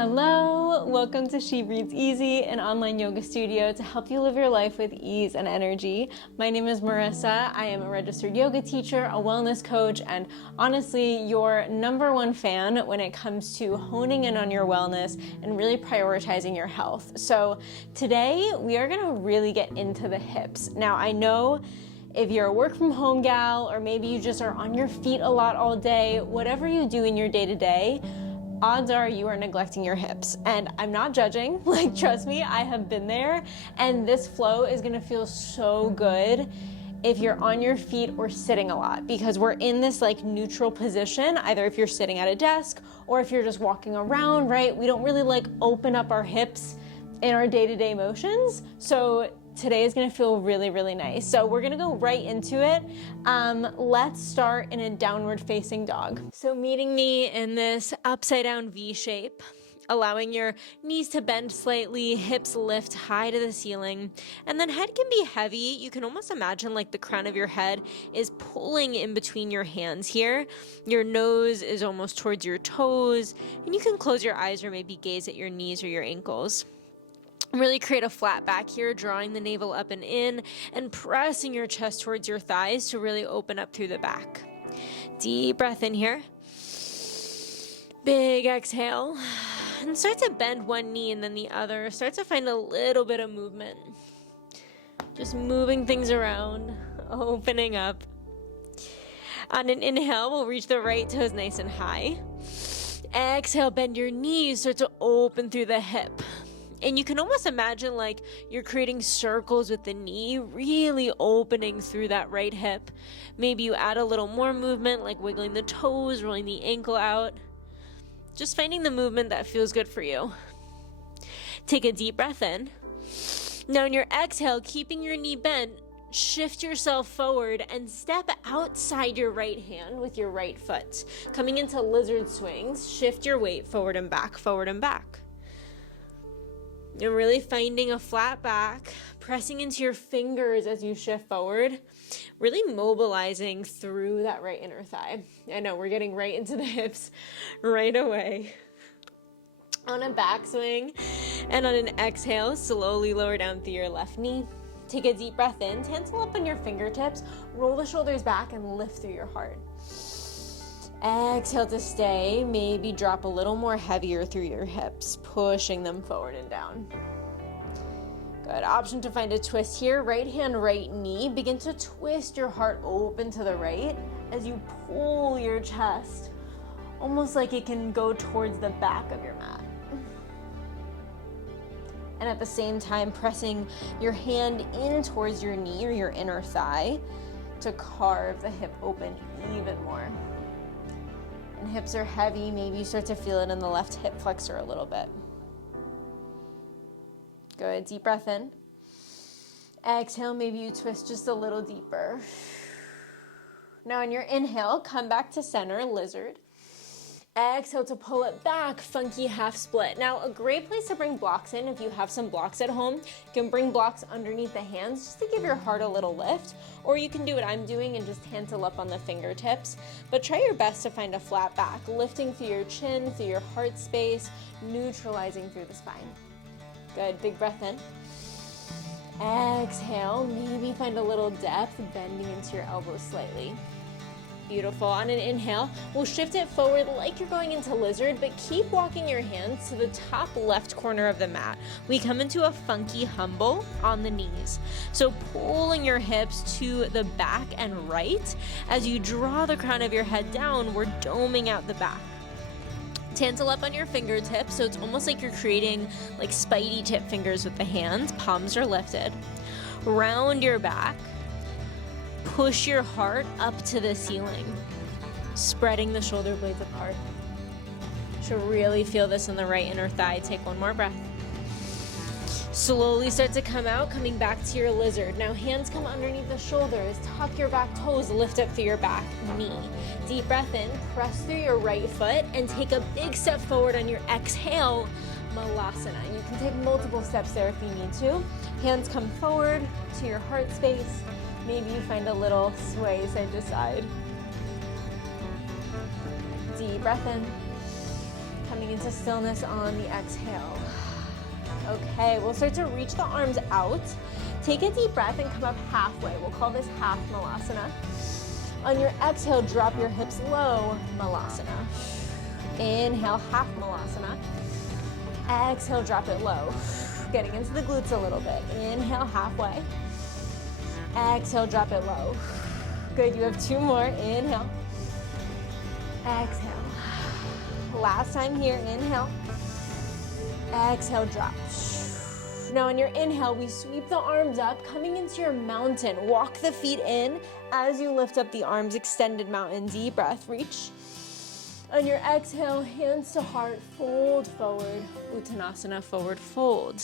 Hello, welcome to She Breathes Easy, an online yoga studio to help you live your life with ease and energy. My name is Marissa. I am a registered yoga teacher, a wellness coach, and honestly, your number one fan when it comes to honing in on your wellness and really prioritizing your health. So today we are going to really get into the hips. Now, I know if you're a work from home gal, or maybe you just are on your feet a lot all day, whatever you do in your day-to-day, odds are you are neglecting your hips. And I'm not judging, trust me, I have been there. And this flow is gonna feel so good if you're on your feet or sitting a lot, because we're in this neutral position, either if you're sitting at a desk or if you're just walking around, right? We don't really open up our hips in our day-to-day motions. So today is gonna feel really, really nice. So we're gonna go right into it. Let's start in a downward facing dog. So meeting me in this upside down V shape, allowing your knees to bend slightly, hips lift high to the ceiling, and then head can be heavy. You can almost imagine the crown of your head is pulling in between your hands here. Your nose is almost towards your toes, and you can close your eyes or maybe gaze at your knees or your ankles. Really create a flat back here, drawing the navel up and in, and pressing your chest towards your thighs to really open up through the back. Deep breath in here. Big exhale. And start to bend one knee and then the other. Start to find a little bit of movement. Just moving things around, opening up. On an inhale, we'll reach the right toes nice and high. Exhale, bend your knees, start to open through the hip. And you can almost imagine you're creating circles with the knee, really opening through that right hip. Maybe you add a little more movement, like wiggling the toes, rolling the ankle out. Just finding the movement that feels good for you. Take a deep breath in. Now on your exhale, keeping your knee bent, shift yourself forward and step outside your right hand with your right foot. Coming into lizard swings, shift your weight forward and back, forward and back. You're really finding a flat back, pressing into your fingers as you shift forward, really mobilizing through that right inner thigh. I know we're getting right into the hips right away. On a backswing and on an exhale, slowly lower down through your left knee. Take a deep breath in, cancel up on your fingertips, roll the shoulders back and lift through your heart. Exhale to stay, maybe drop a little more heavier through your hips, pushing them forward and down. Good, option to find a twist here, right hand, right knee. Begin to twist your heart open to the right as you pull your chest, almost like it can go towards the back of your mat. And at the same time, pressing your hand in towards your knee or your inner thigh to carve the hip open even more. And hips are heavy, maybe you start to feel it in the left hip flexor a little bit. Good, deep breath in. Exhale, maybe you twist just a little deeper. Now on your inhale, come back to center, lizard. Exhale to pull it back, funky half split. Now a great place to bring blocks in, if you have some blocks at home, you can bring blocks underneath the hands just to give your heart a little lift, or you can do what I'm doing and just cancel up on the fingertips. But try your best to find a flat back, lifting through your chin, through your heart space, neutralizing through the spine. Good, big breath in. Exhale, maybe find a little depth, bending into your elbows slightly. Beautiful. On an inhale, we'll shift it forward like you're going into lizard, but keep walking your hands to the top left corner of the mat. We come into a funky humble on the knees. So pulling your hips to the back and right. As you draw the crown of your head down, we're doming out the back. Tantle up on your fingertips, so it's almost like you're creating spidey tip fingers with the hands. Palms are lifted. Round your back. Push your heart up to the ceiling, spreading the shoulder blades apart. Should really feel this in the right inner thigh. Take one more breath. Slowly start to come out, coming back to your lizard. Now hands come underneath the shoulders, tuck your back toes, lift up through your back knee. Deep breath in, press through your right foot, and take a big step forward on your exhale, malasana. You can take multiple steps there if you need to. Hands come forward to your heart space. Maybe you find a little sway side to side. Deep breath in. Coming Coming into stillness on the exhale. Okay, we'll start to reach the arms out. Take a deep breath and come up halfway. We'll call this half malasana. On your exhale, drop your hips low, malasana. Inhale, half malasana. Exhale, drop it low. Getting into the glutes a little bit. Inhale, halfway. Exhale, drop it low. Good, you have 2 more. Inhale. Exhale. Last time here, inhale. Exhale, drop. Now on your inhale, we sweep the arms up, coming into your mountain. Walk the feet in as you lift up the arms, extended mountain. Deep breath, reach. On your exhale, hands to heart, fold forward. Uttanasana, forward fold.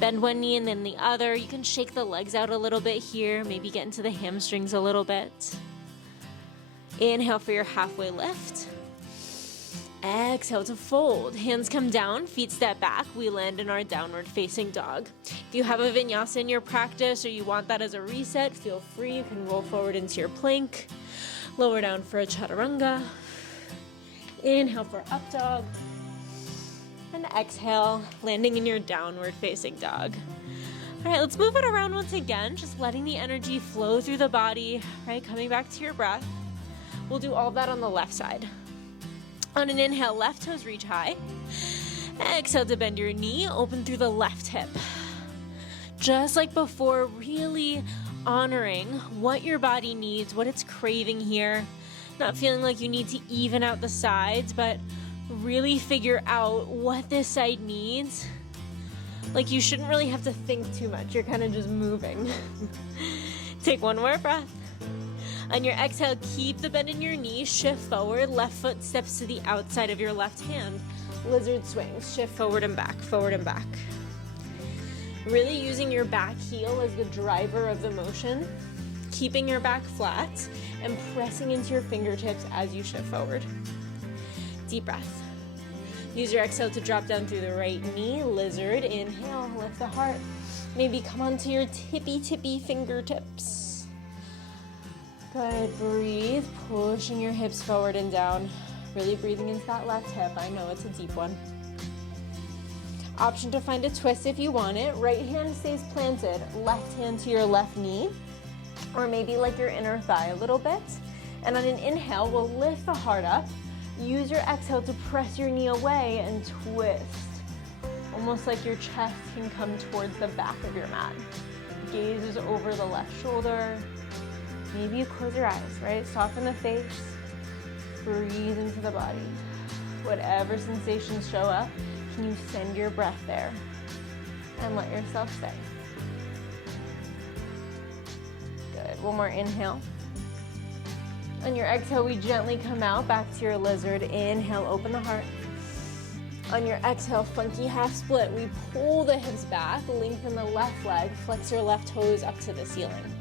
Bend one knee and then the other. You can shake the legs out a little bit here, maybe get into the hamstrings a little bit. Inhale for your halfway lift. Exhale to fold. Hands come down, feet step back. We land in our downward facing dog. If you have a vinyasa in your practice or you want that as a reset, feel free. You can roll forward into your plank. Lower down for a chaturanga. Inhale for up dog. And exhale, landing in your downward facing dog. All right, let's move it around once again, just letting the energy flow through the body, right? Coming back to your breath. We'll do all of that on the left side. On an inhale, left toes reach high. Exhale to bend your knee, open through the left hip. Just like before, really honoring what your body needs, what it's craving here. Not feeling like you need to even out the sides, but really figure out what this side needs. Like you shouldn't really have to think too much. You're kind of just moving. Take one more breath. On your exhale, keep the bend in your knees, shift forward, left foot steps to the outside of your left hand. Lizard swings, shift forward and back, forward and back. Really using your back heel as the driver of the motion, keeping your back flat and pressing into your fingertips as you shift forward. Deep breath. Use your exhale to drop down through the right knee, lizard, inhale, lift the heart. Maybe come onto your tippy fingertips. Good, breathe, pushing your hips forward and down. Really breathing into that left hip. I know it's a deep one. Option to find a twist if you want it. Right hand stays planted, left hand to your left knee, or maybe like your inner thigh a little bit. And on an inhale, we'll lift the heart up. Use your exhale to press your knee away and twist. Almost like your chest can come towards the back of your mat. Gaze is over the left shoulder. Maybe you close your eyes, right? Soften the face. Breathe into the body. Whatever sensations show up, can you send your breath there and let yourself stay? Good. One more inhale. On your exhale, we gently come out back to your lizard. Inhale, open the heart. On your exhale, funky half split. We pull the hips back, lengthen the left leg, flex your left toes up to the ceiling.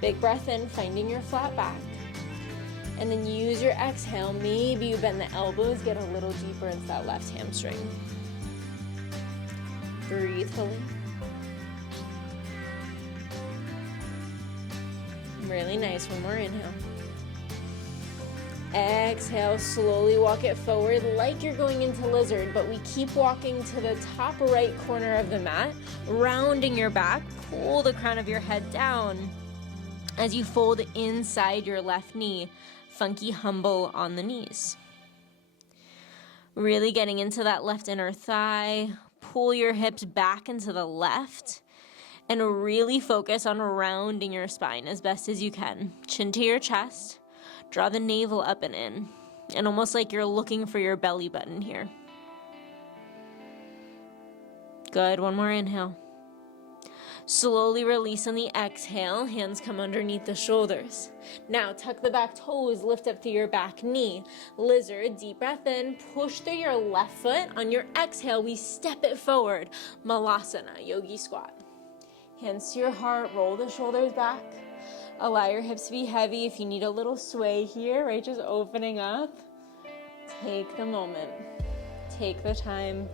Big breath in, finding your flat back. And then use your exhale. Maybe you bend the elbows, get a little deeper into that left hamstring. Breathe fully. Really nice. One more inhale. Exhale, slowly walk it forward like you're going into lizard, but we keep walking to the top right corner of the mat, rounding your back, pull the crown of your head down. As you fold inside your left knee, funky humble on the knees. Really getting into that left inner thigh. Pull your hips back into the left and really focus on rounding your spine as best as you can. Chin to your chest. Draw the navel up and in, and almost like you're looking for your belly button here. Good, one more inhale. Slowly release on the exhale, hands come underneath the shoulders. Now tuck the back toes, lift up through your back knee. Lizard, deep breath in, push through your left foot. On your exhale, we step it forward. Malasana, yogi squat. Hands to your heart, roll the shoulders back. Allow your hips to be heavy. If you need a little sway here, right, just opening up. Take the moment. Take the time.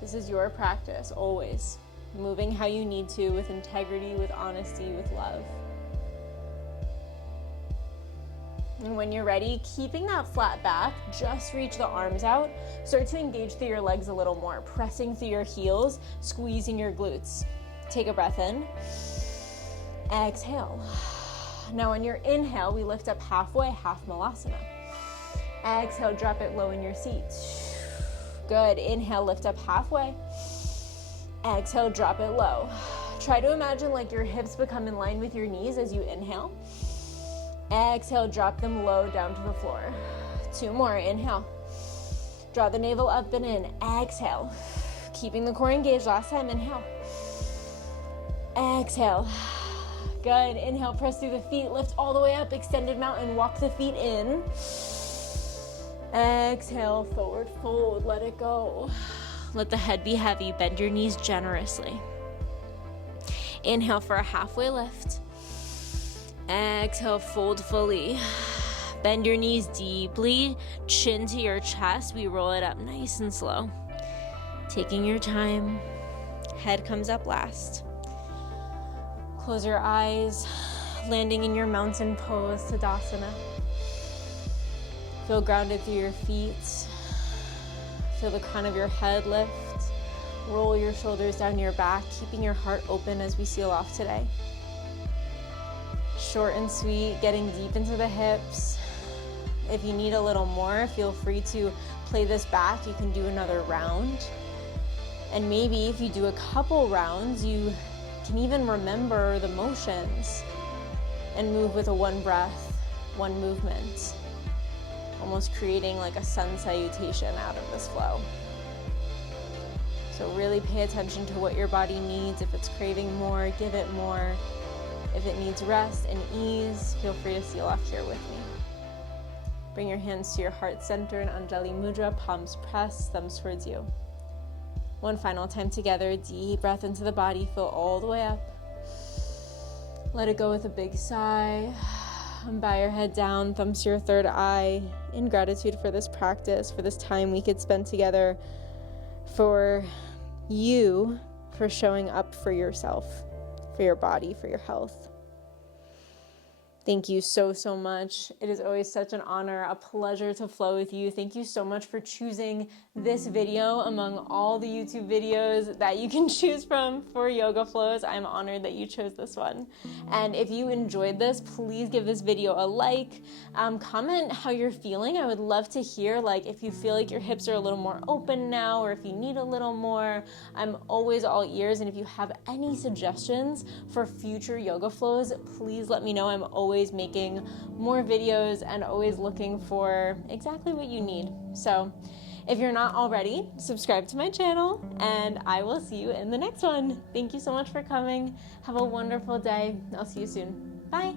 This is your practice, always. Moving how you need to, with integrity, with honesty, with love. And when you're ready, keeping that flat back, just reach the arms out. Start to engage through your legs a little more, pressing through your heels, squeezing your glutes. Take a breath in. Exhale. Now on your inhale, we lift up halfway, half malasana. Exhale, drop it low in your seat. Good. Inhale, lift up halfway. Exhale, drop it low. Try to imagine like your hips become in line with your knees as you inhale. Exhale, drop them low down to the floor. 2 more. Inhale. Draw the navel up and in. Exhale. Keeping the core engaged. Last time. Inhale. Exhale. Good. Inhale, press through the feet. Lift all the way up. Extended mountain. Walk the feet in. Exhale, forward fold. Let it go. Let the head be heavy. Bend your knees generously. Inhale for a halfway lift. Exhale, fold fully. Bend your knees deeply. Chin to your chest. We roll it up nice and slow. Taking your time. Head comes up last. Close your eyes, landing in your mountain pose, Tadasana. Feel grounded through your feet. Feel the crown of your head lift. Roll your shoulders down your back, keeping your heart open as we seal off today. Short and sweet, getting deep into the hips. If you need a little more, feel free to play this back. You can do another round. And maybe if you do a couple rounds, you can even remember the motions and move with a 1 breath, 1 movement, almost creating like a sun salutation out of this flow. So really pay attention to what your body needs. If it's craving more, give it more. If it needs rest and ease, feel free to seal off here with me. Bring your hands to your heart center in Anjali Mudra, palms pressed, thumbs towards you. 1 final time together, deep breath into the body, fill all the way up. Let it go with a big sigh. And bow your head down, thumbs to your third eye, in gratitude for this practice, for this time we could spend together, for you, for showing up for yourself, for your body, for your health. Thank you so, so much. It is always such an honor, a pleasure to flow with you. Thank you so much for choosing this video among all the YouTube videos that you can choose from for yoga flows. I'm honored that you chose this one. And if you enjoyed this, please give this video a like. Comment how you're feeling. I would love to hear, like, if you feel like your hips are a little more open now, or if you need a little more. I'm always all ears. And if you have any suggestions for future yoga flows, please let me know. I'm always making more videos and always looking for exactly what you need. So if you're not already, subscribe to my channel and I will see you in the next one. Thank you so much for coming. Have a wonderful day. I'll see you soon. Bye.